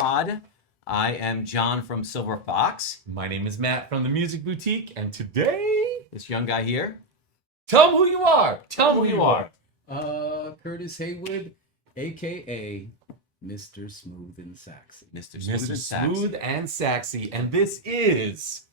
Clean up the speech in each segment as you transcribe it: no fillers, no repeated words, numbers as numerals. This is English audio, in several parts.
Pod. I am John from Silver Fox. My name is Matt from the Music Boutique, and today, This young guy here. tell them who you are. Tell them who you are. Curtis Haywood, aka Mr. Smooth and Saxy. Mr. Smooth Mr. and Saxy. Smooth and Saxy, and this is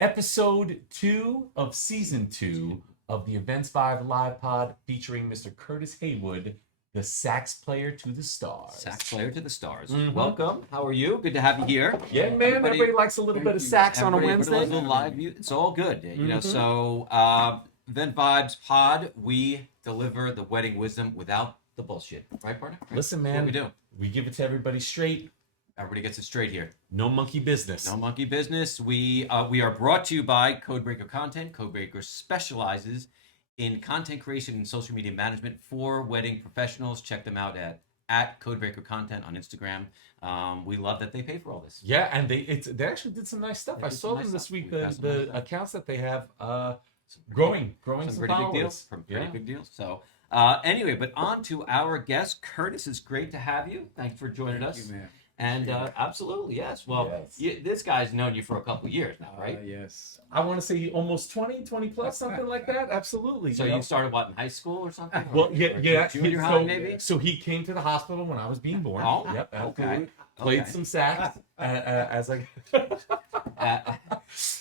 episode 2 of season 2 of the Events 5 Live Pod featuring Mr. Curtis Haywood, the sax player to the stars. Sax player to the stars. Mhm. Welcome. How are you? Good to have you here. Yeah, man. Everybody likes a little bit of sax on a Everybody Wednesday. loves a little live view. It's all good. You know, Mhm. so Event Vibes Pod, we deliver the wedding wisdom without the bullshit. Right, partner? Right? Listen, That's man. what we do. We give it to everybody straight. Everybody gets it straight here. No monkey business. No monkey business. We are brought to you by Codebreaker Content. Codebreaker specializes in content creation and social media management for wedding professionals. Check them out at Codebreaker Content on Instagram. We love that they pay for all this. Yeah, and they actually did some nice stuff. They I did saw some them nice this stuff. week. We've got some The nice stuff. accounts that they have growing Some some pretty big followers. deals. Pretty Yeah. big deals. So anyway, but on to our guest. Curtis, it's great to have you. Thanks for joining us. Thank you, man. And absolutely, yes. Well, Yes. this guy's known you for a couple years now, right? Yes. I want to say almost 20 plus, something like that. Absolutely. So you know? you started what, in high school or something? Well, Or yeah. Junior so, high, maybe? So he came to the hospital when I was being born. Oh, Yep. okay. absolutely. Played Okay. some sax as I.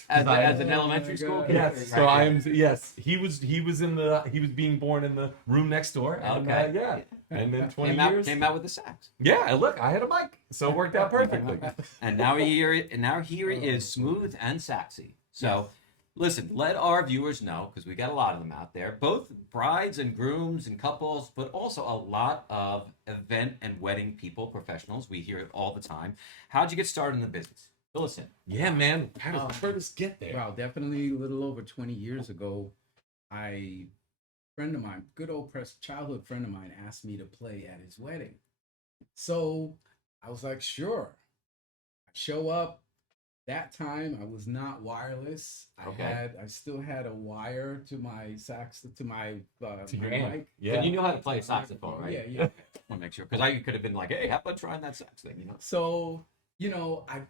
As an elementary school kid? Yes. So I am. Yes. He was being born in the room next door. And, Okay. yeah. And then 20 Came years. out with the sax. Yeah. Look, I had a mic, so it worked out perfectly. And now here he is, smooth and saxy. So, listen, let our viewers know, because we got a lot of them out there, both brides and grooms and couples, but also a lot of event and wedding people, professionals. We hear it all the time. How'd you get started in the business? Fill us in. Yeah, man. How did Curtis get there? Wow, definitely a little over 20 years ago, friend of mine, good old childhood friend of mine, asked me to play at his wedding. So I was like, sure. I show up. That time I was not wireless. Okay. I still had a wire to my sax to my To your my amp. mic. Yeah. And you know how to play a saxophone, right? Yeah. I want to make sure, because I could have been like, hey, how about trying that sax thing, you know? So,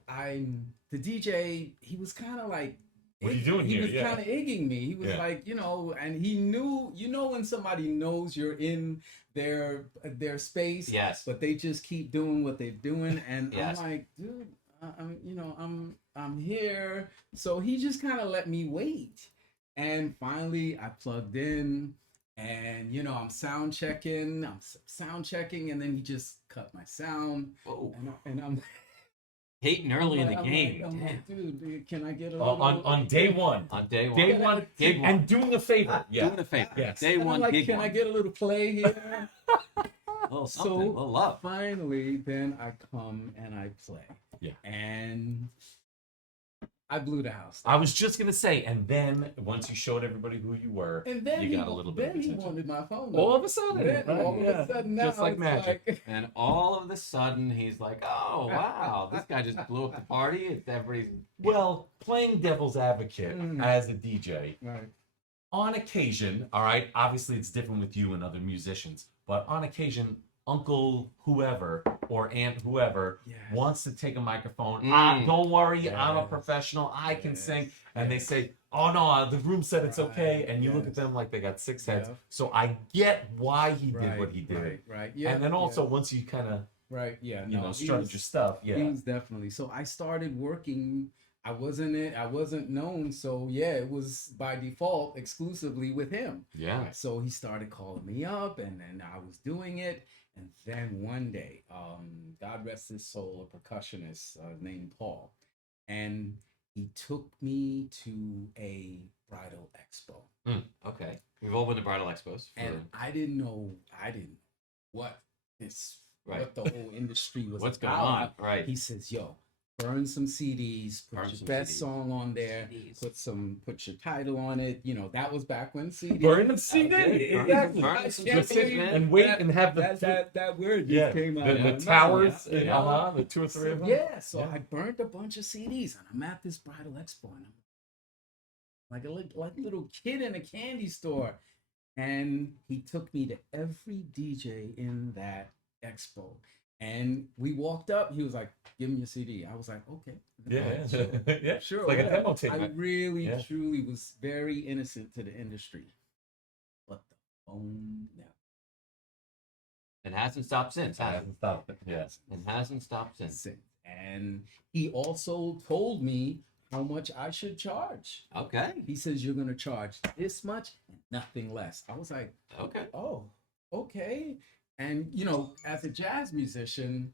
I'm the DJ, he was kind of like, What are you doing he here? was Yeah. kind of egging me. He was Yeah. like, and he knew, when somebody knows you're in their space, Yes. but they just keep doing what they're doing. And Yes. I'm like, dude, I'm here. So he just kind of let me wait. And finally I plugged in and, I'm sound checking, and then he just cut my sound. Whoa. And I'm Hating early in the I'm game. I'm Damn. dude, can I get a little On day one. On day one. Day one. Gig one. And doing a favor. Yeah. Doing a favor. Yes. Day And I'm one, like, gig can one. I get a little play here? A little something, a little love. Finally, then I come and I play. Yeah. And I blew the house. I was just gonna say, and then once you showed everybody who you were, And then you got a little bit of then he attention. wanted my phone. All number. of a sudden, Then right? all of Yeah. a sudden, now Just like it's magic. like- And all of a sudden, he's like, "Oh wow, this guy just blew up the party." It's everybody's. Well, playing devil's advocate Mm. as a DJ, right. on occasion, all right, obviously it's different with you and other musicians, but on occasion, Uncle whoever or Aunt whoever Yes. wants to take a microphone. Mm. Don't worry, I'm a Yes. professional. I can Yes. sing. And they Yes. say, oh no, the room said it's okay. Right. And you look at Yes. them like they got 6 heads. Yeah. So I get why he did Right, what he did. Right. Yeah. And then also yeah. once you kind of, Right. Yeah. you no, know, he strutted was- your stuff. He Yeah. was definitely. So I started working. I wasn't known. So yeah, it was by default exclusively with him. Yeah. So he started calling me up, and then I was doing it. And then one day, God rest his soul, a percussionist named Paul, and he took me to a bridal expo. Okay, we've all been to bridal expos. And I didn't know what Right. what the whole industry was What's going about. on? Right. He says, "Yo, burn some CDs, put Burn your some best CDs. song on there, CDs. put your title on it." That was back when CDs. Burn the CD. Burn- Exactly. burn I some can't CDs, believe man. And wait that- and have the that word just yeah, came out. the of my mouth. towers, Yeah. and, the 2 or 3 of them. Yeah, so Yeah. I burned a bunch of CDs, and I'm at this bridal expo, and I'm like a little kid in a candy store, and he took me to every DJ in that expo. And we walked up. He was like, "Give me your CD." I was like, "Okay, Yeah, sure, yeah. sure." Like a whatever. demo tape. I really, Yeah. truly was very innocent to the industry, but the phone never. It hasn't stopped since, I has it? haven't stopped it. Yes. It hasn't stopped since. And he also told me how much I should charge. Okay. He says, "You're going to charge this much and nothing less." I was like, Okay. "Oh, okay." And as a jazz musician,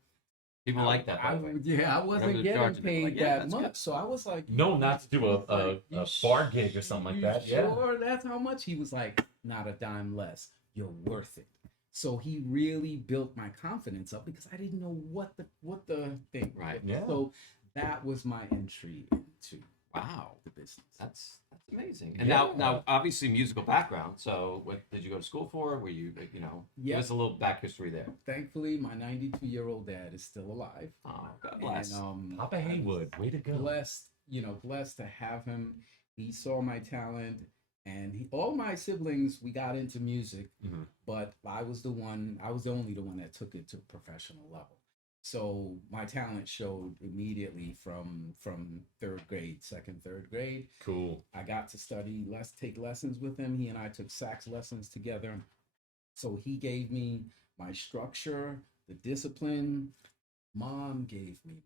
People like that, by the way. yeah, I Whatever wasn't they're getting charging, they're paid like, yeah, that that's much, good. so I was like, No, not to do a "You bar gig or something like you that. Yeah. Sure, that's how much." He was like, "Not a dime less. You're worth it." So he really built my confidence up because I didn't know what the thing. Right. Yeah. So that was my entry into Wow. the business. That's amazing. And Yeah. now obviously musical background. So what did you go to school for? Were you give Yep. us a little back history there. Thankfully, my 92-year-old dad is still alive. Oh, God bless. And Papa Haywood, way to go. blessed to have him. He saw my talent, and all my siblings, we got into music, Mhm. but I was the only one that took it to professional level. So my talent showed immediately from third grade, third grade. Cool. I got to take lessons with him. He and I took sax lessons together. So he gave me my structure, the discipline. Mom gave me.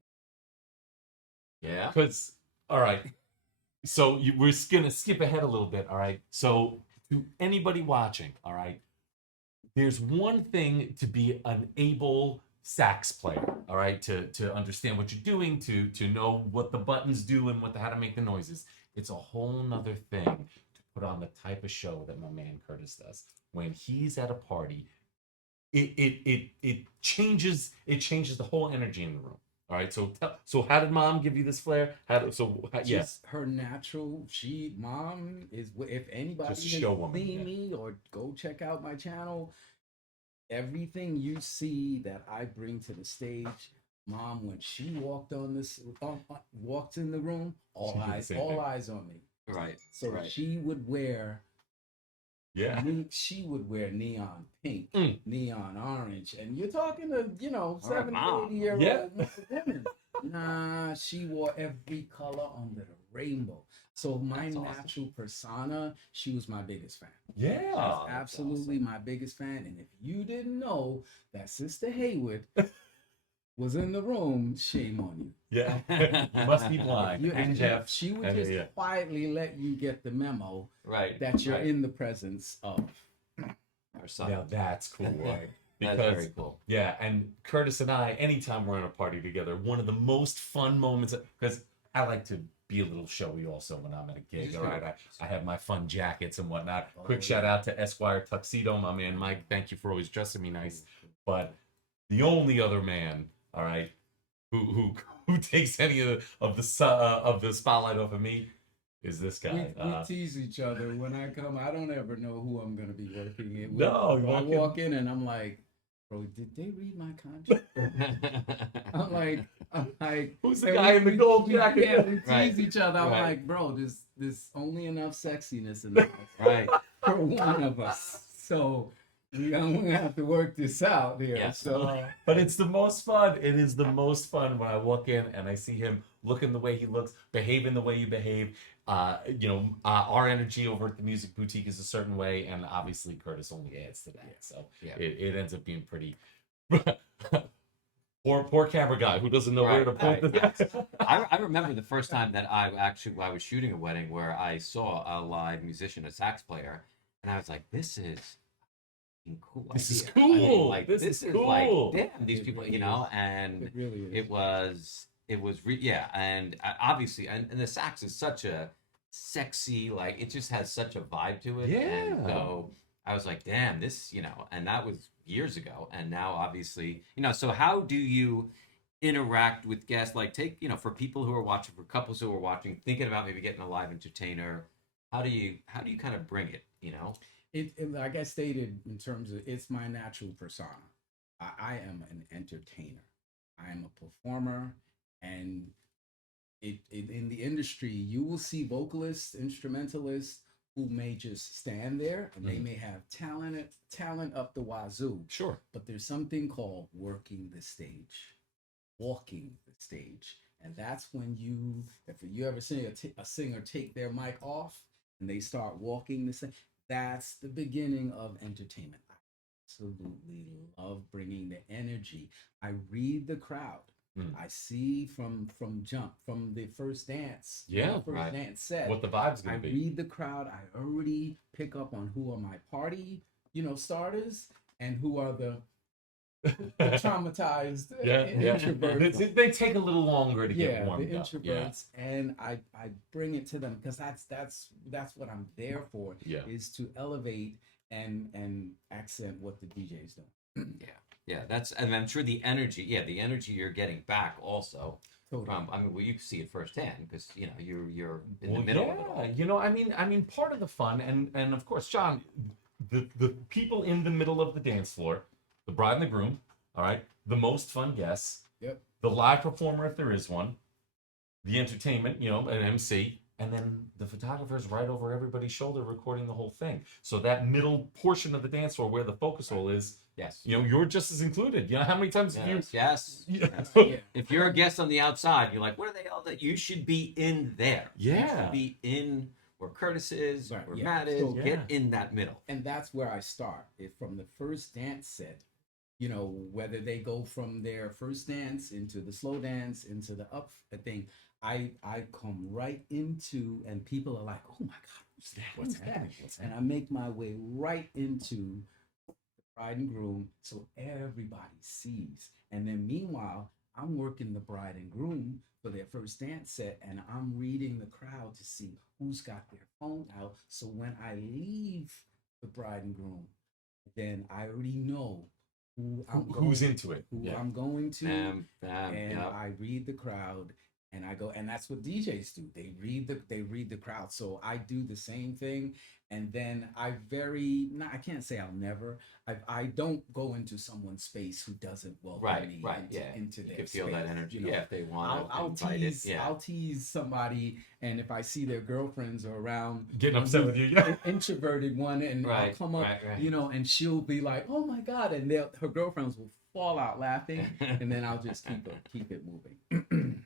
Yeah. Because, all right. So we're gonna skip ahead a little bit. All right. So to anybody watching, all right, there's one thing to be an able sax player, all right, to understand what you're doing, to know what the buttons do and how to make the noises. It's a whole nother thing to put on the type of show that my man Curtis does. When he's at a party, it changes the whole energy in the room. All right, so how did mom give you this flair? Yes, Her natural. Mom is, if anybody Just has show woman, seen yeah. me or go check out my channel, everything you see that I bring to the stage, Mom, when she walked walked in the room, She did the same all thing. eyes on me. Right. So right. she would wear yeah. she would wear neon pink, Mm. neon orange, and you're talking to 70, Mom. 80-year-old Yeah. women. Nah, she wore every color under the rainbow. So my That's awesome. natural persona, she was my biggest fan. Yeah. Oh, that's Absolutely awesome. my biggest fan. And if you didn't know that Sister Haywood was in the room, shame on you. Yeah. You must be blind. And Jeff. She would and, just yeah. quietly let you get the memo Right. that you're right. in the presence of. Our son. Now that's cool, right? That's Because very cool. yeah, and Curtis and I, anytime we're in a party together, one of the most fun moments, because I like to be a little showy also when I'm at a gig. Just All right, I have my fun jackets and whatnot. Oh, Quick yeah. shout out to Esquire Tuxedo, my man Mike. Thank you for always dressing me nice. But the only other man, all right, who takes any of the spotlight off of me is this guy. We tease each other when I come. I don't ever know who I'm gonna be working with. No, So I walk in and I'm like, "Bro, did they read my contract?" I'm like, Who's the and guy in the gold jacket? Yeah, we tease Right, each other. I'm right. like, "Bro, there's only enough sexiness in the house right. for one of us. So we're gonna have to work this out here." Yes. So But it's the most fun. It is the most fun when I walk in and I see him looking the way he looks, behaving the way you behave. Our energy over at the Music Boutique is a certain way, and obviously Curtis only adds to that. So Yeah. it ends up being pretty. Poor camera guy who doesn't know where to point Right, the. I remember the first time that I was shooting a wedding where I saw a live musician, a sax player, and I was like, "This is fucking cool. This is idea." I mean, cool. like, This is like, cool. damn, these It people, really and it really is. it was yeah, and obviously, and the sax is such a sexy, like it just has such a vibe to it. And Yeah. so I was like, damn, this, and that was years ago, and now obviously, so how do you interact with guests? Like, take, for people who are watching, for couples who are watching, thinking about maybe getting a live entertainer, how do you kind of bring it? It like I stated, in terms of, it's my natural persona. I am an entertainer. I am a performer, and it in the industry you will see vocalists, instrumentalists, who may just stand there and they Mhm. may have talent up the wazoo, Sure. but there's something called working the stage, walking the stage. And that's when if you ever see a singer take their mic off and they start walking the stage, that's the beginning of entertainment. I absolutely love bringing the energy. I read the crowd. Mm. I see from the first dance, Yeah, the first right. dance set. What the vibe's I gonna be. read the crowd. I already pick up on who are my party, starters, and who are the traumatized Yeah, yeah. introverts. They take a little longer to get Yeah, the warmed up. Yeah, introverts, and I bring it to them because that's what I'm there for, yeah. is to elevate and accent what the DJ's doing. Yeah, and I'm sure the energy, the energy you're getting back also Totally. from, I mean, well, you can see it firsthand because you're in Well, the middle of it all. I mean, part of the fun, and of course, John, the people in the middle of the dance floor, the bride and the groom, all right, the most fun guests, Yep. the live performer if there is one, the entertainment, an MC, and then the photographer's right over everybody's shoulder recording the whole thing. So that middle portion of the dance floor where the focus hole is, Yes. you're just as included. You know how many times have Yes. you? Yes. Yeah. If you're a guest on the outside, you're like, what are they all that? You should be in there. You Yeah. should be in where Curtis is, Right, where yeah. Matt is. So- Get in that middle. And that's where I start. From the first dance set, whether they go from their first dance into the slow dance into the up thing, I come right into, and people are like, oh my God, who's that? What's Who's that? happening? What's And I happening? make my way right into the bride and groom so everybody sees. And then meanwhile, I'm working the bride and groom for their first dance set, and I'm reading the crowd to see who's got their phone out. So when I leave the bride and groom, then I already know Who's into it? who Yeah. I'm going to, And I read the crowd, and I go, and that's what DJs do. They read the crowd. So I do the same thing, and then I can't say I'll never. I don't go into someone's space who doesn't welcome me into you their can feel space, that energy. Yeah, if they want to I'll invite tease it. Yeah. I'll tease somebody, and if I see their girlfriends are around, Getting upset with you. Yeah. an introverted one, and I'll Right, come up, right. and she'll be like, "Oh my God," and her girlfriends will fall out laughing, and then I'll just keep it moving.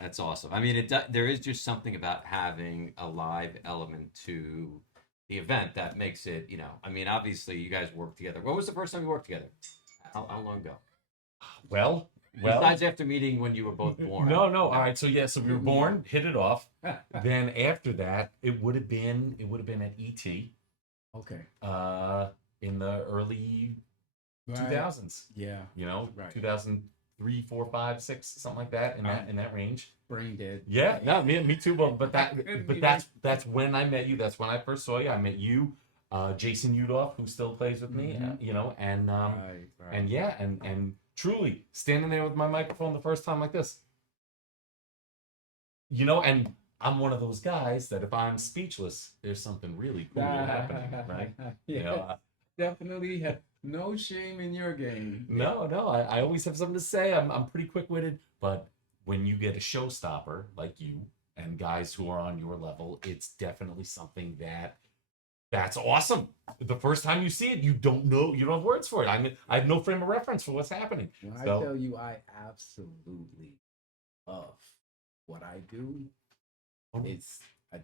That's awesome. I mean, there is just something about having a live element to the event that makes it, I mean, obviously you guys work together. When was the first time you worked together? How long ago? Well. Besides after meeting when you were both born. No. All right. So so we were born, hit it off. Then after that, it would have been at ET. Okay. In the early Right. 2000s. Yeah. Right. 2003, 4, 5, 6, something like that, in that range. Brain dead. Yeah, no, me too. But that's when I met you. That's when I first saw you. I met you, Jason Udoff, who still plays with me. And Right. and truly standing there with my microphone the first time like this. And I'm one of those guys that if I'm speechless, there's something really cool happening, right? Yeah. Definitely have no shame in your game. No, I always have something to say. I'm pretty quick-witted, but when you get a showstopper like you and guys who are on your level, it's definitely something that's awesome. The first time you see it, you don't have words for it. I mean, I have no frame of reference for what's happening. When I tell you I absolutely love what I do, it's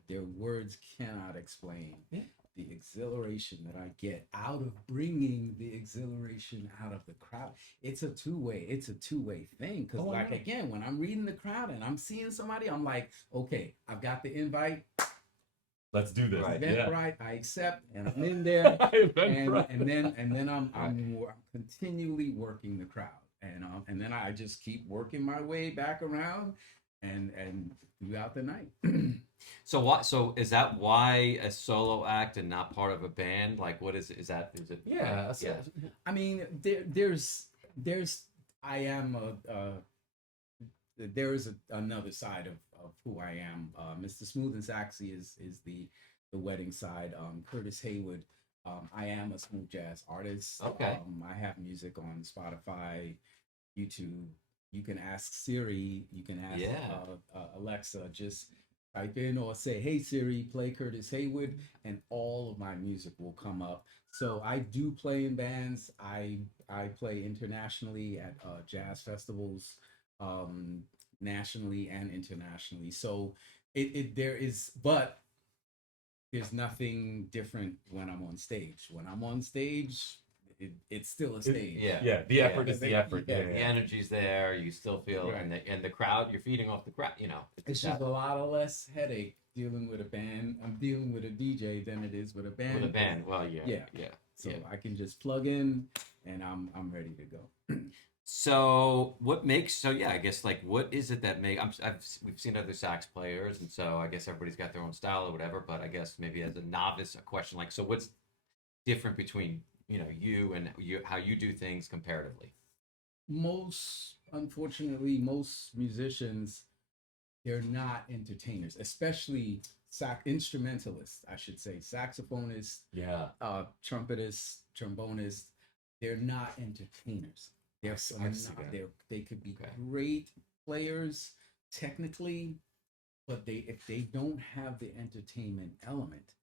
their words cannot explain the exhilaration that I get out of bringing the exhilaration out of the crowd. It's a two-way thing. Because again, when I'm reading the crowd and I'm seeing somebody, I'm like, okay, I've got the invite. Let's do this. Right. I accept, and I'm in there, and then I'm continually working the crowd, and then I just keep working my way back around, and throughout the night. So is that why a solo act and not part of a band? Like, what is it? Is it? Yeah. I mean, there's another side of who I am. Mr. Smooth and Saxy is the wedding side. Curtis Haywood. I am a smooth jazz artist. Okay. I have music on Spotify, YouTube. You can ask Siri. You can ask Alexa. Just type in or say, "Hey Siri, play Curtis Haywood," and all of my music will come up. So I do play in bands. I play internationally at jazz festivals, um, nationally and internationally. So it there is, but there's nothing different when I'm on stage. When I'm on stage, it's still a stage. Yeah, the effort is the effort. Yeah. Yeah, The yeah. energy's there. You still feel, Right. and the crowd. You're feeding off the crowd. You know, It's just a lot of less headache dealing with a band. I'm dealing with a DJ than it is with a band. with a band. Well, yeah, Yeah. yeah. So yeah. I can just plug in and I'm ready to go. So what makes so yeah, I guess like what is it that make we've seen other sax players, and so I guess everybody's got their own style or whatever, but I guess maybe as a novice a question like, so what's different between you and how you do things comparatively? Unfortunately, most musicians, they're not entertainers, especially instrumentalists, I should say, saxophonists, Yeah. trumpetists, trombonists. They're not entertainers. They're I see not. that. They could be Okay. great players technically, but if they don't have the entertainment element,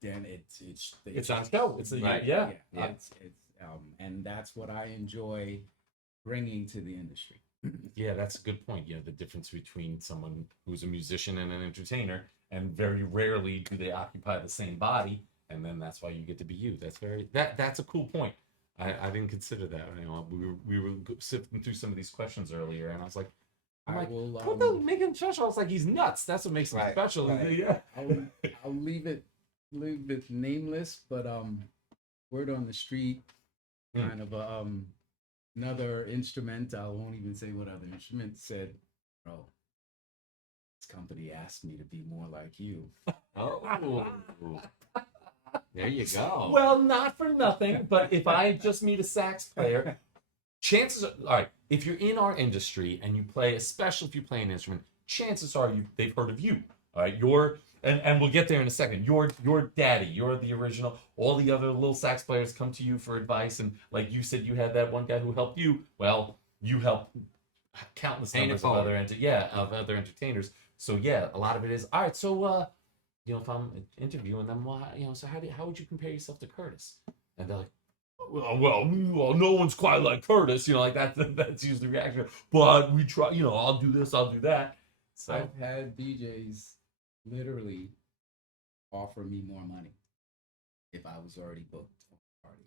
then It's on show. It's a Right. yeah. Yeah. It's and that's what I enjoy bringing to the industry. Yeah, that's a good point. The difference between someone who's a musician and an entertainer, and very rarely do they occupy the same body, and then that's why you get to be you. That's a cool point. I didn't consider that. We were sifting through some of these questions earlier, and I was like, I will. what does make him special? I was like, he's nuts. That's what makes him Right, special. right. Yeah. I'll leave it nameless, but word on the street, Hmm. kind of another instrument. I won't even say what other instrument said. Bro, this company asked me to be more like you. Oh, there you go. Well, not for nothing, but if I just meet a sax player, chances are, all right, if you're in our industry and you play, especially if you play an instrument, chances are they've heard of you. All right, and we'll get there in a second. You're daddy, you're the original. All the other little sax players come to you for advice, and like you said, you had that one guy who helped you. Well, you helped countless Paying it numbers of forward. of other entertainers. So yeah, a lot of it is all right. So if I'm interviewing them, well, so how would you compare yourself to Curtis? And they're like, well, no one's quite like Curtis, like that. That's usually the reaction. But we try, I'll do this, I'll do that. So I've had DJs literally offer me more money if I was already booked on the party.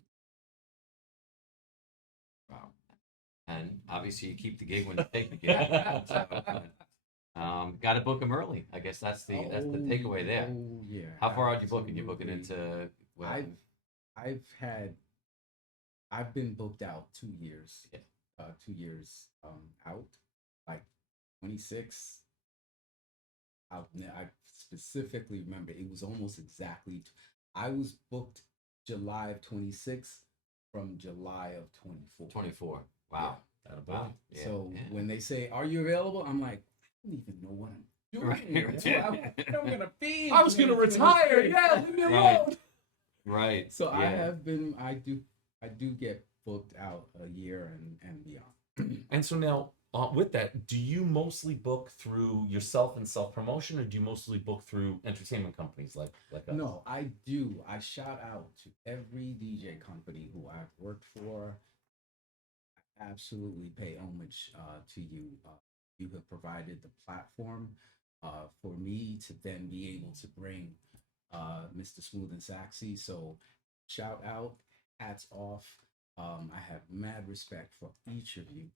Wow. And obviously, you keep the gig when you take the gig. Got to book them early. I guess that's the takeaway there. Oh yeah. How far out you booking? You booking absolutely. into? Well, I've been booked out 2 years. Yeah. 2 years out, like 26. I specifically remember it was almost exactly. I was booked July of 26 from July of 24. 24. Wow. Wow. Yeah. So yeah. when they say, "Are you available?" I'm like, I don't even know what I'm doing. Right. I'm gonna be. I was gonna retire. Yeah, leave me alone. Right. So yeah. I have been. I do get booked out a year and beyond. And so now, with that, do you mostly book through yourself and self promotion, or do you mostly book through entertainment companies like us? No, I do. I shout out to every DJ company who I've worked for. I absolutely pay homage to you. You have provided the platform for me to then be able to bring Mr. Smooth and Saxy. So shout out, hats off. I have mad respect for each of you.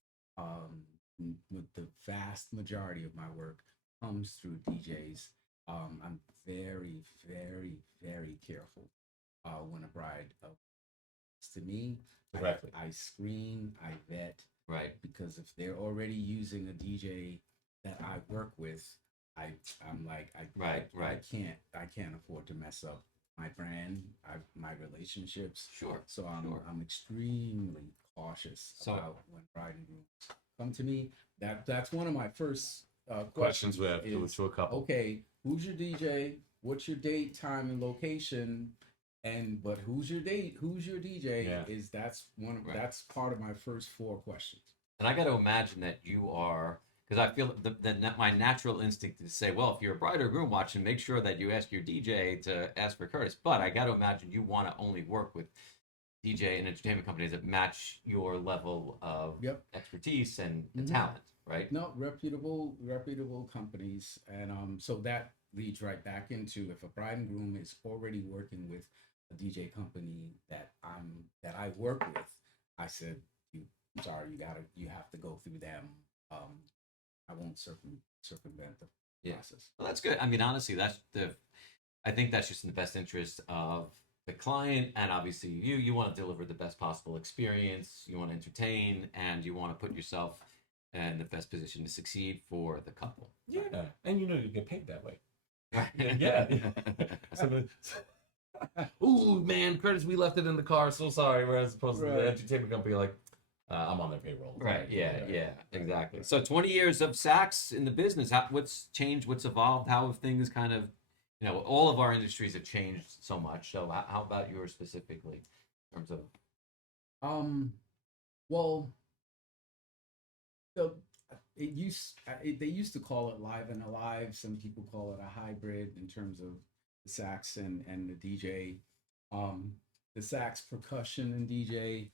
With the vast majority of my work comes through DJs. I'm very, very, very careful when a bride to me. Directly. I screen, I vet, Right. because if they're already using a DJ that I work with, I'm like Right. I can't afford to mess up my brand, my relationships. Sure. So Sure. I'm extremely cautious So- about when bride and groom come to me. That's one of my first Questions we have is, to a couple. okay, who's your DJ? What's your date, time, and location? But who's your date? Who's your DJ? Yeah. That's Right. that's part of my first 4 questions. And I got to imagine that you are, because I feel that my natural instinct is to say, well, if you're a bride or groom watching, make sure that you ask your DJ to ask for Curtis. But I got to imagine you want to only work with DJ and entertainment companies that match your level of Yep. expertise and Mhm. talent, right? No, reputable companies, and so that leads right back into if a bride and groom is already working with a DJ company that I work with, I said, I'm sorry, you have to go through them. I won't circumvent the Yeah. process. Well, that's good. I mean, honestly, I think that's just in the best interest of the client, and obviously you want to deliver the best possible experience, you want to entertain, and you want to put yourself in the best position to succeed for the couple. Yeah, and you know you get paid that way. Right. Yeah. Ooh, man, Curtis, we left it in the car. So sorry. Whereas opposed to the Right. entertainment company, like, I'm on their payroll. Right. Yeah. Right. Yeah. Exactly. So 20 years of sax in the business. What's changed? What's evolved? How have things kind of, all of our industries have changed so much. So how about yours specifically, in terms of? Well, the they used to call it live and alive. Some people call it a hybrid in terms of the sax and the DJ. The sax percussion and DJ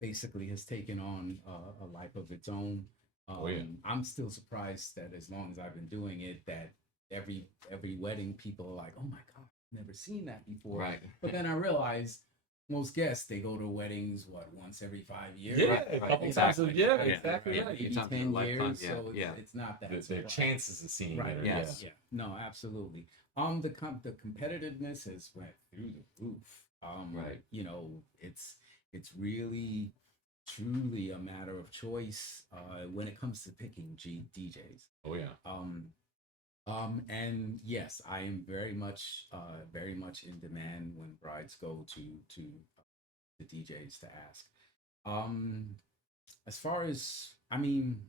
basically has taken on a life of its own. Oh, yeah. I'm still surprised that as long as I've been doing it, that every wedding people are like, "Oh my God, I've never seen that before." Right. But then I realize most guests, they go to weddings once every 5 years. Yeah, Right, a right, couple exactly. times. Yeah, Yeah, exactly. right. Right. Maybe Something 10 lifetime, years, yeah, so yeah. it's not that Their surprising. chances of seeing Right. it. Yes. Yeah. No, absolutely. The competitiveness has went through the roof. Right. It's really truly a matter of choice when it comes to picking DJs. Oh yeah. And yes, I am very much in demand when brides go to the DJs to ask. As far as, I mean,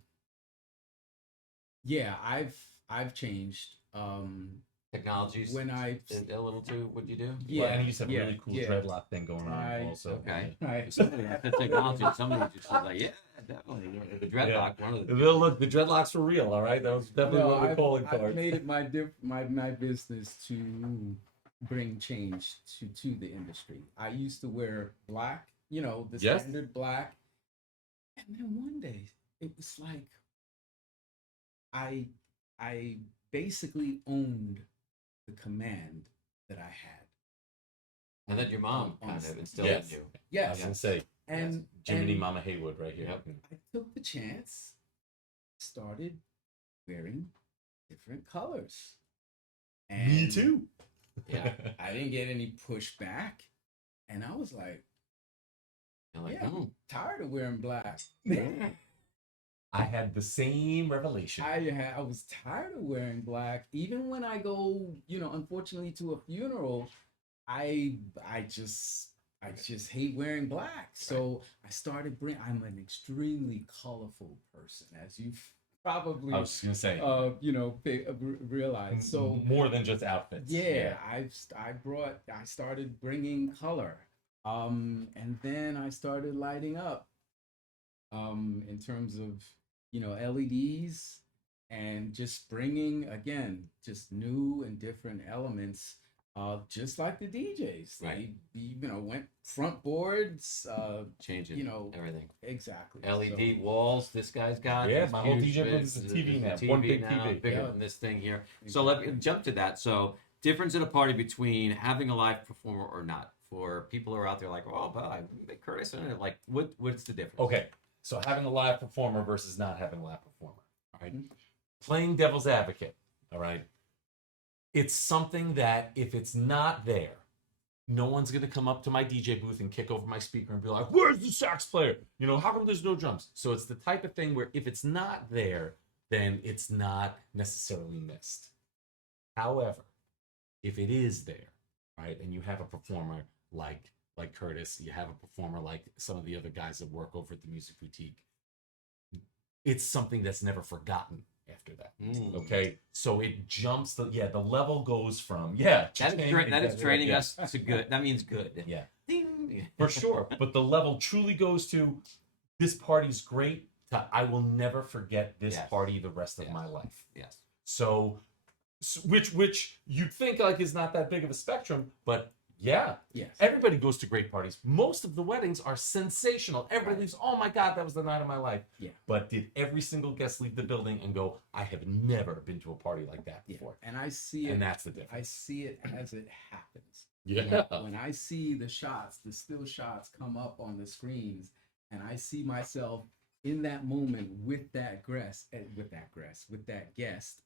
yeah, I've changed. Technologies When I a little too. What you do? Well, and you used to have a really cool yeah. dreadlock thing going Right. on also. Okay. Right. Somebody had the technology. Somebody just was like, yeah, definitely. The dreadlock. One of the. Look, the dreadlocks were real, all right? That was definitely No, one of the calling I've cards. made it my business to bring change to the industry. I used to wear black, the Yes. standard black, and then one day it was like I basically owned the command that I had. And then your mom kind of instilled Yes. in you. I was Yes, gonna say and Jiminy and Mama Haywood right here. Yep. I took the chance, started wearing different colors. And Me too. Yeah. I didn't get any pushback, and I was like, You're like, yeah, I'm tired of wearing black. I had the same revelation. I was tired of wearing black. Even when I go, unfortunately to a funeral, I just hate wearing black. So I started I'm an extremely colorful person, as you've probably I was just gonna say realized. So more than just outfits. yeah, I started bringing color, and then I started lighting up, in terms of LEDs, and just bringing again just new and different elements, just like the DJs. Right. They went front boards, changing everything. exactly. LED walls. This guy's got. Yeah, these my whole huge DJ booth bits, is a TV there's now, one big TV. bigger Yeah. than this thing here. So let me jump to that. So difference in a party between having a live performer or not. For people who are out there like, oh, but I make Curtis in it. Like, what's the difference? Okay, so having a live performer versus not having a live performer. All right, Mhm. playing devil's advocate. All right, it's something that if it's not there, no one's gonna come up to my DJ booth and kick over my speaker and be like, "Where's the sax player? How come there's no drums?" So it's the type of thing where if it's not there, then it's not necessarily missed. However, if it is there, right, and you have a performer like Curtis, you have a performer like some of the other guys that work over at the Music Boutique, it's something that's never forgotten after that. Okay, so it jumps the level goes from That is training us to good. That means good. Yeah, Ding. for sure. But the level truly goes to this party's great. I will never forget this Yes. party the rest of Yes. my life. Yes. So, which you'd think like is not that big of a spectrum, but yeah, Yes. everybody goes to great parties. Most of the weddings are sensational. Everybody Right. leaves, oh my God, that was the night of my life. Yeah. But did every single guest leave the building and go, I have never been to a party like that Yeah. before? And I see it. And that's the I difference. see it as it happens. Yeah. When I see the shots, the still shots come up on the screens, and I see myself in that moment with that guest,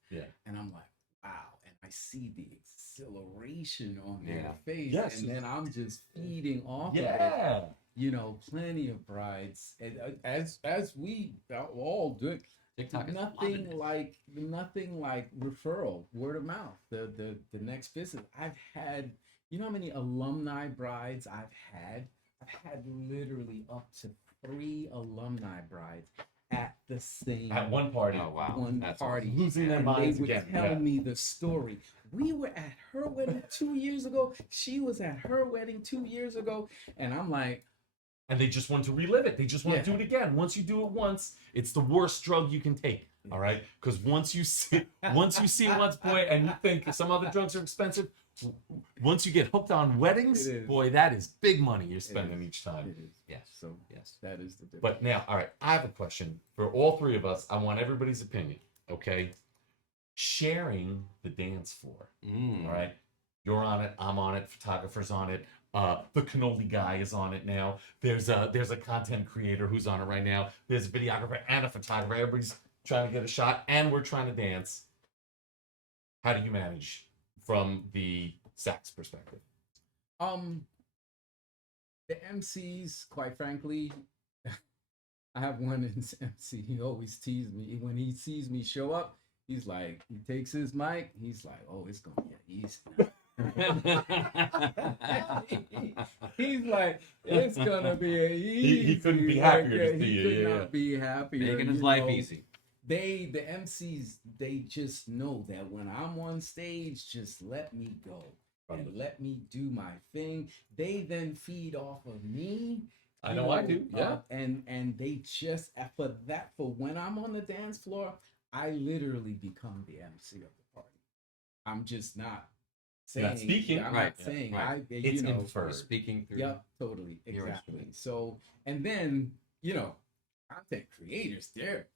Yeah. and I'm like, wow, and I see the exhilaration on Yeah. their face, Yes. and then I'm just feeding off of it. Yeah. You know, plenty of brides, and as we all do. TikTok is loving Nothing like referral, word of mouth. The next visit. I've had, you know how many alumni brides I've had? I've had literally up to 3 alumni brides at the same At one party. Oh wow. one That's party. awesome. Losing their And they minds would again. tell Yeah. me the story. We were at her wedding 2 years ago. She was at her wedding 2 years ago, and I'm like, And they just want to relive it. They just want to Yeah. do it again. Once you do it once, it's the worst drug you can take. All right, because once you see once, boy, and you think some other drugs are expensive, once you get hooked on weddings, It is. boy, that is big money you're spending is. each time. it is. Yes. So Yes. that is the difference. But now, all right, I have a question for all three of us. I want everybody's opinion. Okay, sharing the dance floor. Mm. All right, you're on it. I'm on it. Photographer's on it. The cannoli guy is on it now. There's a content creator who's on it right now. There's a videographer and a photographer. Everybody's trying to get a shot, and we're trying to dance. How do you manage from the sax perspective? The MCs, quite frankly, I have one MC. He always teases me when he sees me show up. He's like, he takes his mic. He's like, oh, it's gonna be easy. He's like, it's gonna be a easy. He couldn't be happier to see He you, could yeah, not be happier. Making his you life know. easy. The MCs, they just know that when I'm on stage, just let me go and let me do my thing. They then feed off of me. I know I do. Yeah. And they just for when I'm on the dance floor, I literally become the MC of the party. I'm just not saying. Not speaking, I'm right, not saying. right. It's You know. inferred. Speaking through. Yep, totally, your exactly. instrument. So, and then content creators, they're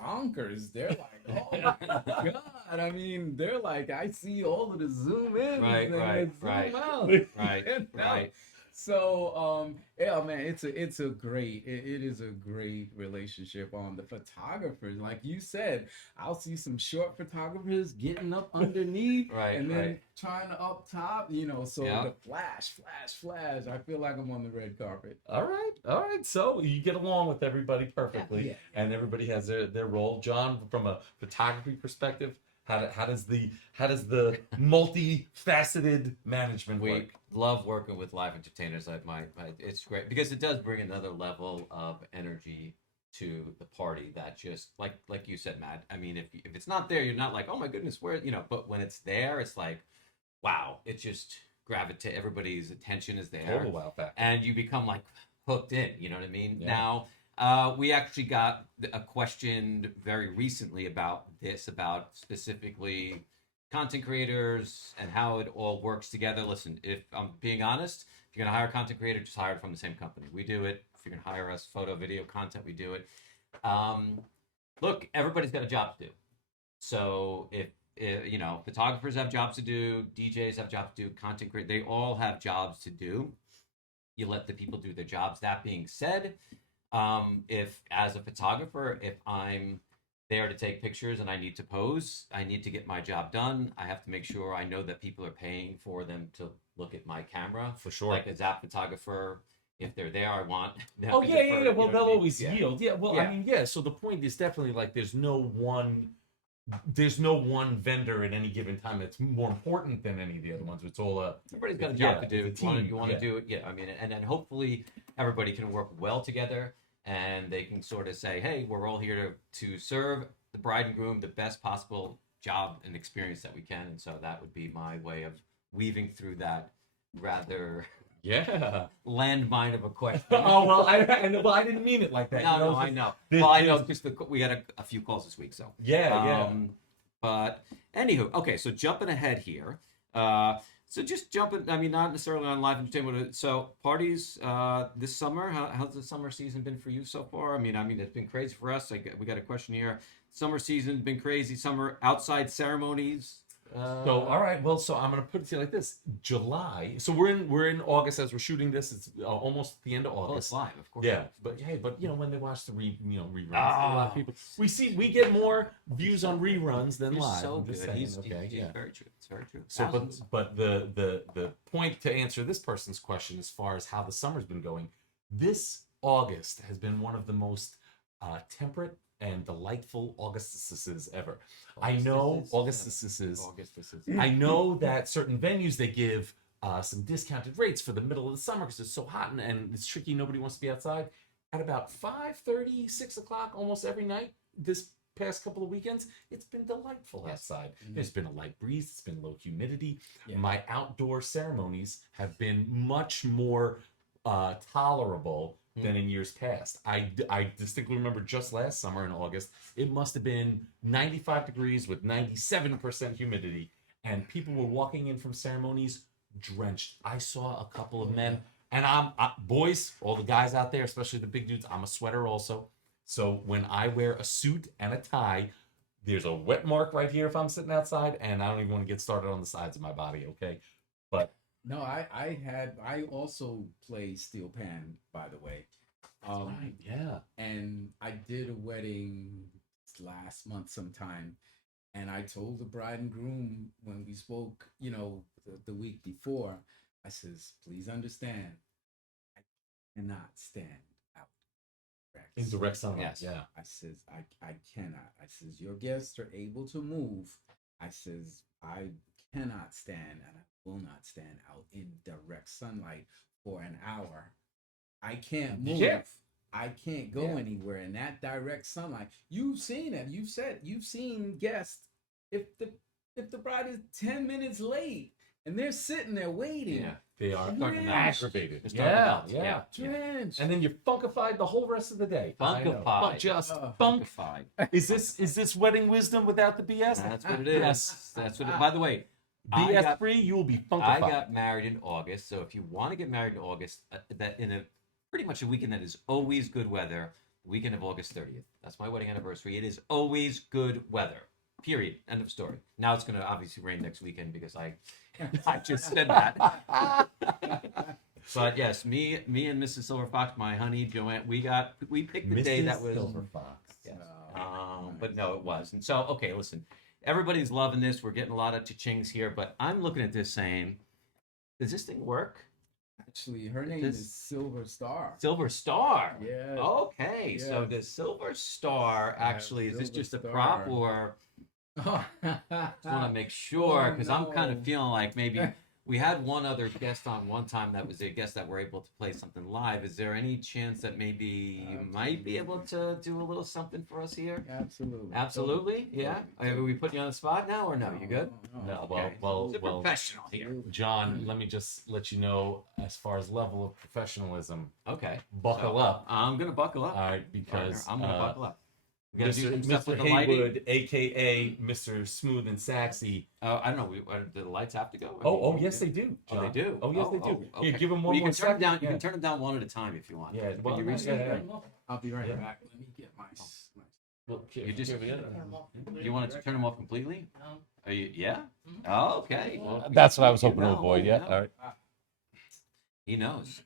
bonkers. They're like, oh my god! I mean, they're like, I see all of the zoom in, Right, and right, the zoom right. out. Right. You know? Right. So, yeah, man, it is a great relationship on the photographers. Like you said, I'll see some short photographers getting up underneath, Right, and then right. trying to up top, so Yeah. the flash. I feel like I'm on the red carpet. All right. So you get along with everybody perfectly, Yeah. and everybody has their role. John, from a photography perspective, how does the multifaceted management We work? love working with live entertainers. It's great because it does bring another level of energy to the party that just like you said, Matt. I mean, if it's not there, you're not like, oh my goodness, where But when it's there, it's like, wow, it just gravitate. Everybody's attention is there, Total wow factor. and you become like hooked in. You know what I mean? Yeah. Now, we actually got a question very recently about specifically content creators and how it all works together. Listen, if I'm being honest, if you're gonna hire a content creator, just hire it from the same company. We do it. If you're gonna hire us, photo, video, content, we do it. Look, everybody's got a job to do. So if photographers have jobs to do, DJs have jobs to do, content creators, they all have jobs to do. You let the people do their jobs. That being said, if as a photographer, if I'm there to take pictures and I need to pose, I need to get my job done. I have to make sure I know that people are paying for them to look at my camera. For sure. Like a Zap photographer, if they're there, I want them Oh to yeah. defer, Well, you know what they'll I mean? always Yeah. yield. Yeah. Well, Yeah. I mean, yeah. So the point is definitely like there's no one vendor at any given time that's more important than any of the other ones. It's all Everybody's got a yeah, job to do. it's a You team, want yeah. to do it, yeah. I mean, and then hopefully everybody can work well together, and they can sort of say, "Hey, we're all here to serve the bride and groom the best possible job and experience that we can." And so that would be my way of weaving through that rather Yeah. landmine of a question. Oh well, I didn't mean it like that. No, you know, no, I just- know. this- Well, I know this- because we had a few calls this week, so. Yeah. But anywho, okay, so jumping ahead here. So just jumping, I mean, not necessarily on live entertainment. So parties this summer, how's the summer season been for you so far? I mean, it's been crazy for us. We got a question here. Summer season's been crazy. Summer outside ceremonies. So all right, well, so I'm gonna put it to you like this: July. So we're in August as we're shooting this. It's almost the end of Well, August. it's live, of course. Yeah, but hey, but you know when they watch the reruns, a lot Ah. of people we get more views on reruns than He's live. so I'm good. just saying, He's yeah. very true. It's very true. So, Thousands. but the point to answer this person's question as far as how the summer's been going, this August has been one of the most temperate and delightful Augustuses ever. I know Augustuses. I know that certain venues they give some discounted rates for the middle of the summer because it's so hot and it's tricky. Nobody wants to be outside. At about 5:30, 6 o'clock, almost every night this past couple of weekends, it's been delightful outside. There's been a light breeze. It's been low humidity. Yeah. My outdoor ceremonies have been much more tolerable than in years past. I distinctly remember just last summer in August, it must have been 95 degrees with 97% humidity, and people were walking in from ceremonies drenched. I saw a couple of men, and boys, all the guys out there, especially the big dudes, I'm a sweater also. So when I wear a suit and a tie, there's a wet mark right here if I'm sitting outside, and I don't even want to get started on the sides of my body, okay? But No, I also play steel pan, by the way. right, yeah. And I did a wedding last month sometime, and I told the bride and groom when we spoke, the week before, I says, please understand, I cannot stand out In direct sunlight, Yes. yeah. I says, I cannot. I says, your guests are able to move. I says, I cannot stand and I will not stand out in direct sunlight for an hour. I can't move. Yeah. I can't go Yeah. anywhere in that direct sunlight. You've seen it. You've seen guests. If the bride is 10 minutes late and they're sitting there waiting, Yeah. They are Drenched. aggravated. Just talking about- yeah. drenched. And then you're funkified the whole rest of the day. I know. Funkified. Just Oh. funk. Funkified. Is this wedding wisdom without the BS? That's what it is. Yes. That's what. By the way, I BS got- free, you will be I funkified. got married in August, so if you want to get married in August, that in a pretty much a weekend that is always good weather, the weekend of August 30th. That's my wedding anniversary. It is always good weather. Period. End of story. Now it's going to obviously rain next weekend because I just said that. But yes, me and Mrs. Silver Fox, my honey Joanne, we picked the day that was. Silver Fox. Yes. Oh, But no, it was. And so, okay, listen, everybody's loving this. We're getting a lot of cha-chings here, but I'm looking at this saying, does this thing work? Actually, her name This- is Silver Star. Silver Star. Yeah. Okay, so Yes. the Silver Star Yeah, actually, is this Silver just a Star. prop or just want to make sure because I'm kind of no. feeling like maybe we had one other guest on one time that was a guest that were able to play something live. Is there any chance that maybe you might be able to do a little something for us here? Absolutely. Absolutely, yeah. Are we putting you on the spot now or no? You good? No, Okay. well, He's a professional here. John, let me just let you know, as far as level of professionalism, Okay. buckle So, up. I'm gonna buckle up. All right, because I'm gonna buckle up. We gotta do Mr. some stuff with the lighting. Haywood, aka Mr. Smooth and Saxy. I don't know. Do the lights have to go? Oh, yes, they do. Oh, they John. do. Oh, yes, they do. okay. Here, give them Well, one you more can turn them second. down. You Yeah. can turn them down one at a time if you want. Yeah, Can well, you yeah, reset yeah, that? I'll be right Yeah. back. Let me get my. Well, here, You just- here we go. You want to turn them off completely? Are you? Yeah. Oh, okay. Well, That's what I was hoping to you avoid. know, Yeah. you know. All right. He knows.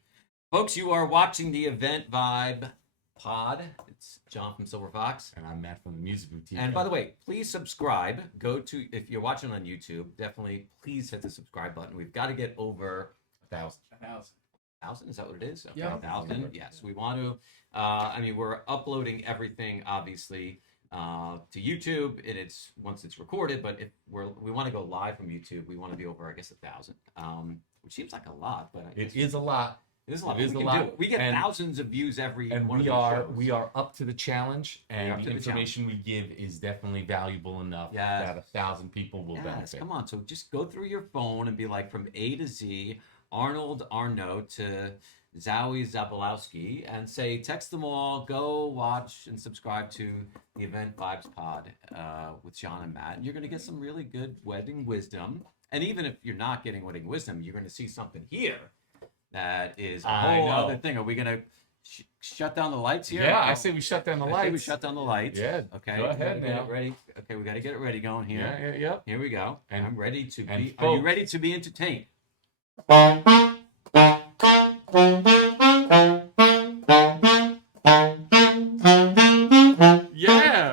Folks, you are watching the Event Vibe Pod. It's John from Silver Fox. And I'm Matt from the Music Boutique. And by the way, please subscribe. Go to, if you're watching on YouTube, definitely please hit the subscribe button. We've got to get over 1,000. 1,000. Is that what it is? Okay, Yeah. 1,000. Yes, we want to. I mean, we're uploading everything, obviously, to YouTube, and it's once it's recorded. But if we want to go live from YouTube, we want to be over, I guess, 1,000. Which seems like a lot, but I guess It is a lot. it is a lot. it is We a can lot, do it. We get and- thousands of views every And one we of these are shows. we are up to the challenge, We are and up the to the information we give is definitely valuable enough Yes. that 1,000 people will Yes, benefit. come on. So just go through your phone and be like from A to Z. Arnold Arno to Zowie Zabalowski and say, text them all, go watch and subscribe to the Event Vibes Pod with Sean and Matt. And you're going to get some really good wedding wisdom. And even if you're not getting wedding wisdom, you're going to see something here that is a whole other thing. Are we going to shut down the lights here? Yeah, I say we shut down the I lights. say we shut down the lights. Yeah. Okay. Go ahead We gotta now. get it ready. Okay, we got to get it ready going here. Yeah. Here we go. And- I'm ready to and be. Are you folks- ready to be entertained? Yeah.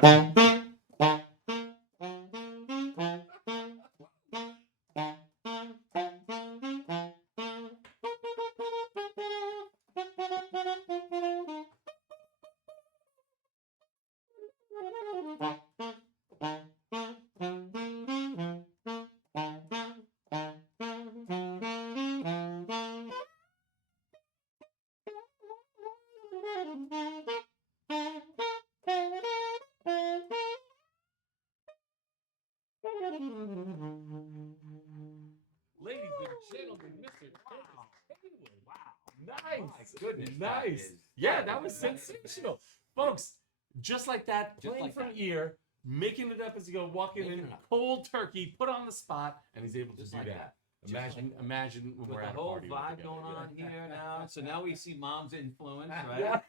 Ladies and gentlemen, Mr. Haywood. Wow. Nice. My goodness, that Nice. is- Yeah, that was sensational. Folks, just like that, Just playing like from that. ear, making it up as you go, walking Making in it up. cold turkey, put on the spot, and he's able to Just do like that. that. Just Imagine when With we're the at a whole party. vibe together. going on here now. So now we see mom's influence, right? Yeah.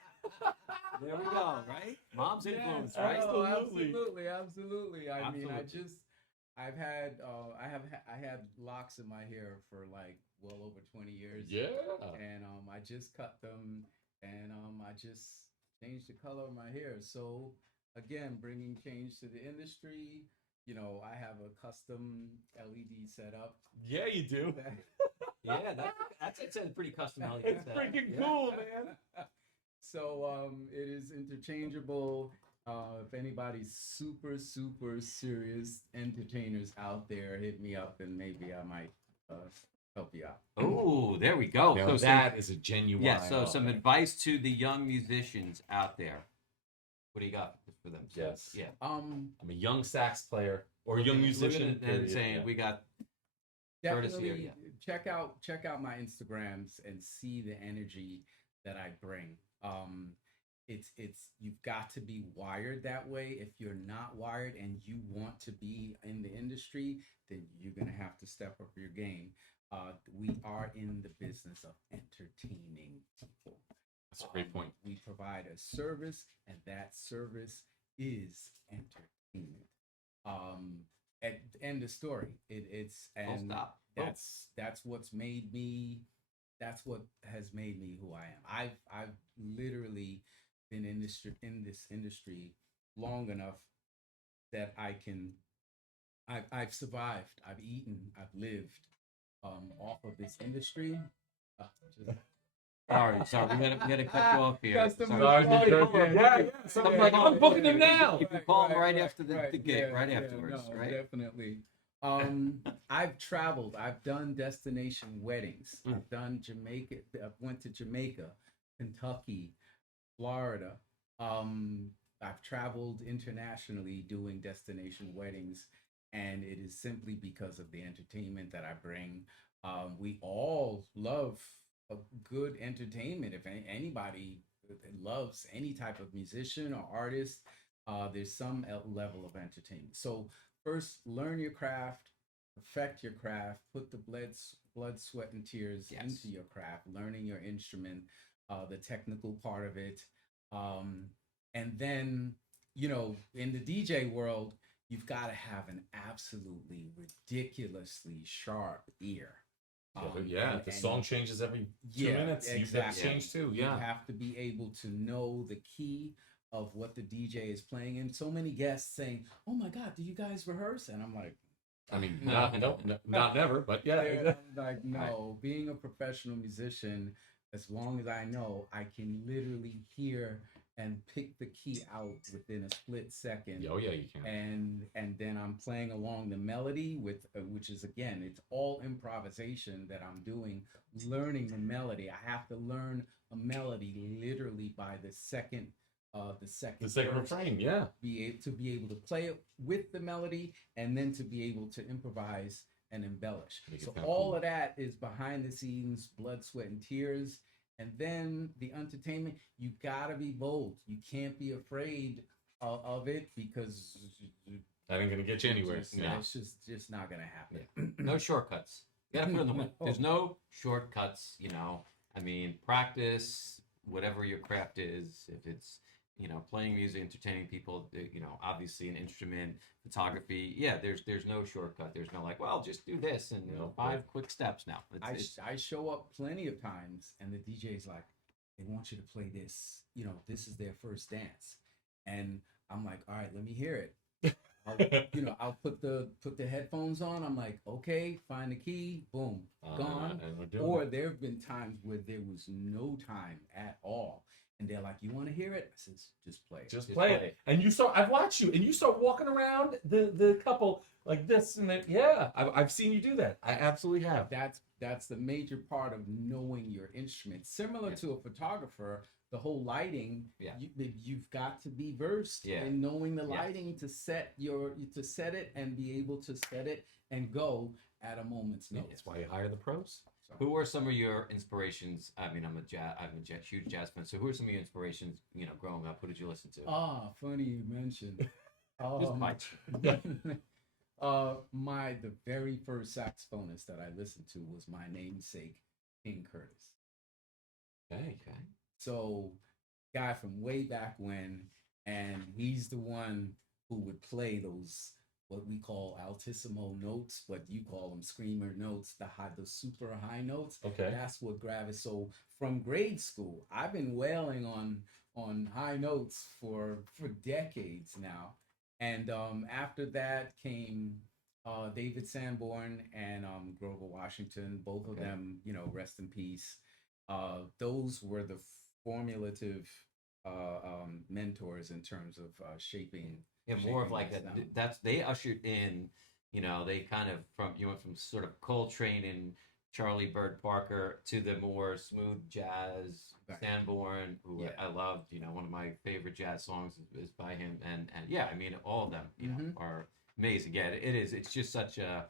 There we go, right? Mom's influence, Yes, right? oh, Absolutely. absolutely. I mean, Absolutely. I've had, I had locks in my hair for like well over 20 years. Yeah. And I just cut them, and I just changed the color of my hair. So again, bringing change to the industry. You know, I have a custom LED setup. Yeah, you do. Yeah, that's a pretty custom LED It's setup. freaking Yeah. cool, man. So it is interchangeable. If anybody's super serious entertainers out there, hit me up and maybe I might help you out. Oh, there we go. Now So that is a genuine. yeah, so some advice to the young musicians out there. What do you got for them? So, Yes. Yeah. I'm a young sax player or a young musician. And period, saying yeah. we got courtesy Definitely here, check out my Instagrams and see the energy that I bring. It's you've got to be wired that way. If you're not wired and you want to be in the industry, then you're gonna have to step up your game. We are in the business of entertaining people. That's a great point. We provide a service, and that service is entertainment. At end of story. It's full and stop. that's what's made me. That's what has made me who I am. I've literally been in this industry long enough that I've survived. I've eaten. I've lived off of this industry. Just- Sorry, we gotta cut you off here. Customer Sorry. service. Yeah. So I'm like, I'm booking him now. You can call him right after the gig, right yeah, afterwards, no, right? Definitely. I've traveled. I've done destination weddings. Mm. I've done Jamaica. I went to Jamaica, Kentucky, Florida. I've traveled internationally doing destination weddings, and it is simply because of the entertainment that I bring. We all love a good entertainment. If anybody loves any type of musician or artist, there's some level of entertainment. So first, learn your craft, perfect your craft, put the blood, sweat, and tears Yes. into your craft, learning your instrument, the technical part of it. And then, you know, in the DJ world, you've got to have an absolutely ridiculously sharp ear. Yeah, the and- song changes every 2 minutes. You've got to exactly. change too. You Yeah. have to be able to know the key of what the DJ is playing. And so many guests saying, "Oh my God, do you guys rehearse?" And I'm like, I mean, not never, but yeah. I'm like, no. Being a professional musician, as long as I know, I can literally hear and pick the key out within a split second. Oh yeah, you can. And then I'm playing along the melody with which is again, it's all improvisation that I'm doing, learning the melody. I have to learn a melody literally by the second The second verse, refrain, yeah. be able to play it with the melody, and then to be able to improvise and embellish. Make it So sound all cool. of that is behind the scenes, blood, sweat, and tears. And then the entertainment, you gotta be bold. You can't be afraid of it because That ain't gonna get you anywhere. No. it's just not gonna happen. No shortcuts. You gotta put in the work. No. There's no shortcuts, you know. I mean, practice whatever your craft is. If it's, you know, playing music, entertaining people, you know, obviously an instrument, photography. Yeah, there's no shortcut. There's no like, well, just do this and No. 5 quick steps now. It's, I show up plenty of times, and the DJ's like, they want you to play this. You know, this is their first dance, and I'm like, all right, let me hear it. I'll put the headphones on. I'm like, okay, find the key, boom, gone. And we're doing Or it. there have been times where there was no time at all, and they're like, you want to hear it? I says, just play it. Just Just play play it. And you start, I've watched you, and you start walking around the couple like this and that. Yeah, I've seen you do that. I absolutely have. That's the major part of knowing your instrument. Similar Yeah. to a photographer, the whole lighting. Yeah. You've got to be versed Yeah. in knowing the Yes. lighting to set it and be able to set it and go at a moment's notice. That's why you hire the pros. So, Who are some of your inspirations? I mean, I'm a huge jazz fan. So who are some of your inspirations? You know, growing up, who did you listen to? funny you mentioned. Just bites. The very first saxophonist that I listened to was my namesake, King Curtis. Okay. So, guy from way back when, and he's the one who would play those what we call altissimo notes, but you call them screamer notes, the super high notes. Okay. That's what gravitated. So from grade school, I've been wailing on high notes for decades now. And after that came David Sanborn and Grover Washington. Both of Okay. them, rest in peace. Those were the formulative mentors in terms of shaping. Yeah, more of shaping like my a, sound. that's they ushered in, you know, they kind of you went from sort of Coltrane and Charlie Bird Parker to the more smooth jazz. Right. Sanborn, who Yeah. I loved, you know, one of my favorite jazz songs is by him, and yeah, I mean, all of them, you know, are amazing. Yeah, it is. It's just such a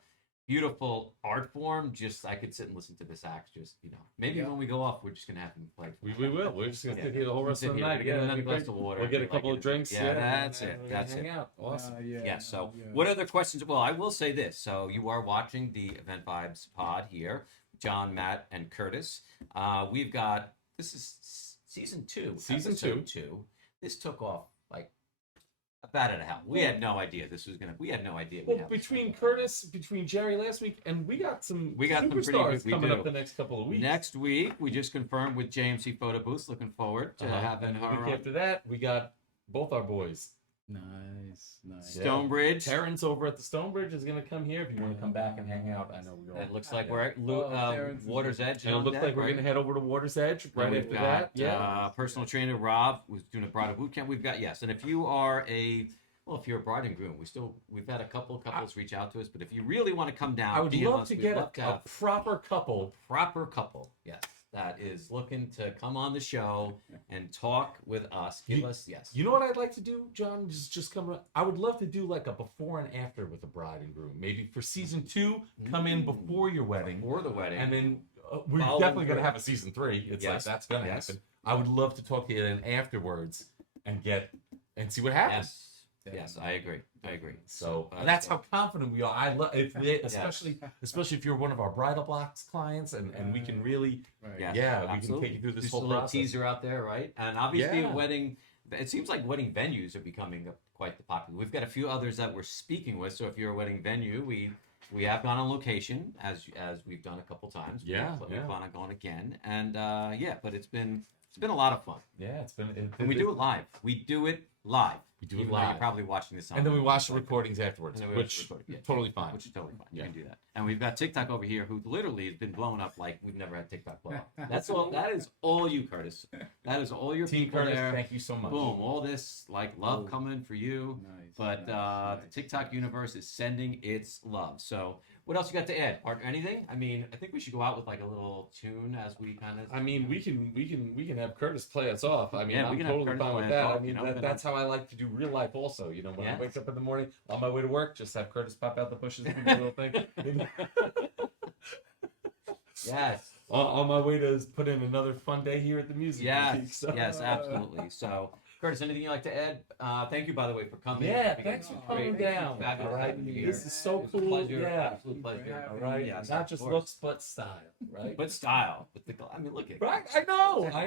beautiful art form. Just I could sit and listen to the sax. Just, you know, maybe Yeah. when we go off, we're just gonna have him play. We will. We're just gonna Yeah. sit here the whole rest Sit of the here, night. we're gonna get Yeah, another that'd be glass great. of water. We'll get a if you couple like of drinks. Yeah, that's and it. we're That's gonna it. hang out. Awesome. Yeah. So, what other questions? Well, I will say this. So, you are watching the Event Vibes pod here, John, Matt, and Curtis. We've got this is season 2. Season episode 2. This took off like a bat out of hell. We had no idea this was gonna. We had no idea. we'd Well, have this between happen. Curtis, between Jerry last week, and we got some some pretty superstars good- we coming do. up the next couple of weeks. Next week, we just confirmed with JMC Photo Booth. Looking forward to having and her the week on. after that, we got both our boys. Nice. Yeah. Stonebridge. Terrence over at the Stonebridge is going to come here if you want to come back and hang out. I know we all. It looks like Yeah. we're at Terrence is- Water's Edge. And it on looks deck, like we're right? going to head over to Water's Edge And right we've after got, that. Yeah. personal trainer Rob was doing a bridal boot camp. We've got and if you are if you're a bride and groom, we've had a couple couples reach out to us. But if you really want to come down, I would DM love us. to We'd get love to a have proper couple. proper couple. Yes, that is looking to come on the show and talk with us. Give us You know what I'd like to do, John? Just come. I would love to do like a before and after with a bride and groom. Maybe for season 2, come in before your wedding, before the wedding, and then we're Follow definitely them going to through. have a season 3. It's like Yes. that's going to Yes. happen. I would love to talk to you then afterwards and see what happens. yes, I agree. So that's how confident we are. I love especially if you're one of our bridal blocks clients, and we can really Right. Yes, we can absolutely. take you through this Just whole a little process. teaser out there, right? And obviously, Yeah. a wedding. It seems like wedding venues are becoming quite the popular. We've got a few others that we're speaking with. So if you're a wedding venue, we have gone on location as we've done a couple times. We Yeah. plan on going again, and but it's been a lot of fun. Yeah, it's been. And we do it live. We do it live. We do it Even though live. You're probably watching this on. And then we watch the recordings afterwards, And then we watch which the recording, yeah. totally fine. Which is totally fine. Yeah. You can do that. And we've got TikTok over here, who literally has been blowing up like we've never had TikTok blow up. That's all. That is all you, Curtis. That is all your Team people Curtis, there. thank you so much. Boom! All this like love Oh. coming for you. Nice. But nice. the TikTok universe is sending its love. So What else you got to add, partner? Anything? I mean, I think we should go out with like a little tune as we kind of. I mean, we can have Curtis play us off. I mean, Yeah, we I'm can have totally Curtis fine play with us that. off, I mean, you know, then that's how I like to do real life. Also, you know, when I Yes. wake up in the morning on my way to work, just have Curtis pop out the bushes and do a little thing. Yes. On my way to put in another fun day here at the music. Yes. Boutique, so- Yes. Absolutely. So, Curtis, anything you'd like to add? Thank you, by the way, for coming. Yeah, Being thanks for great. coming down. Fabulous All right, having you here. this is so It was a cool. pleasure. Yeah, Absolute Thank you for pleasure. having all right. Yes, Not of just course. looks, but style, right? But style. With the, I mean, look at. Right, I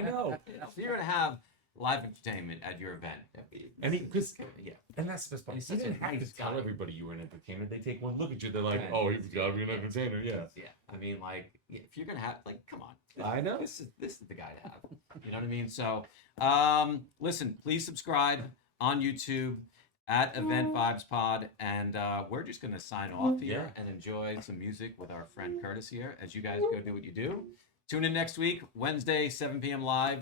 know. If you're gonna have live entertainment at your event, And because yeah, and that's the best part. He's You such a didn't have nice to tell guy. everybody you were an entertainer. They take one look at you. They're like, Right. "Oh, he's gotta be an entertainer." Yeah, yeah. I mean, like, if you're gonna have, like, come on, I know. this is the guy to have. You know what I mean? So, listen, please subscribe on YouTube at Event Vibes Pod, and we're just gonna sign off here and enjoy some music with our friend Curtis here. As you guys go do what you do. Tune in next week, Wednesday, 7 p.m. live.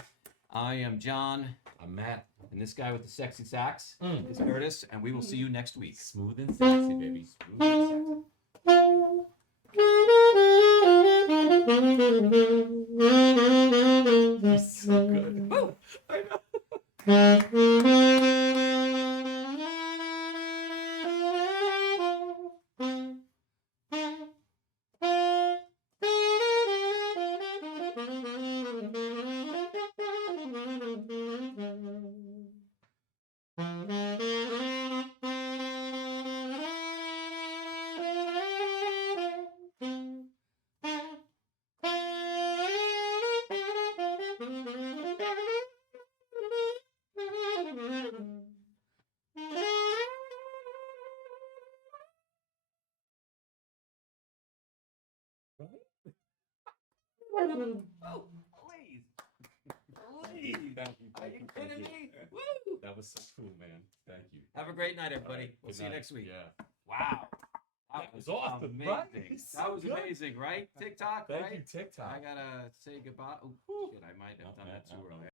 I am John, I'm Matt. and this guy with the sexy sax is Curtis, and we will see you next week. Smooth and sexy, baby. Smooth and sexy. He's so good. Woo! I know. Oh, please. Please. Thank you. Are you thank kidding you. me? Woo! That was so cool, man. Thank you. Have a great night, everybody. All right, We'll good see you night. next week. Yeah. Wow. That was awesome, amazing. right? It's That so was good. amazing, right? TikTok, Thank right? you, TikTok. I gotta say goodbye. Oh, shit, I might have done that too early.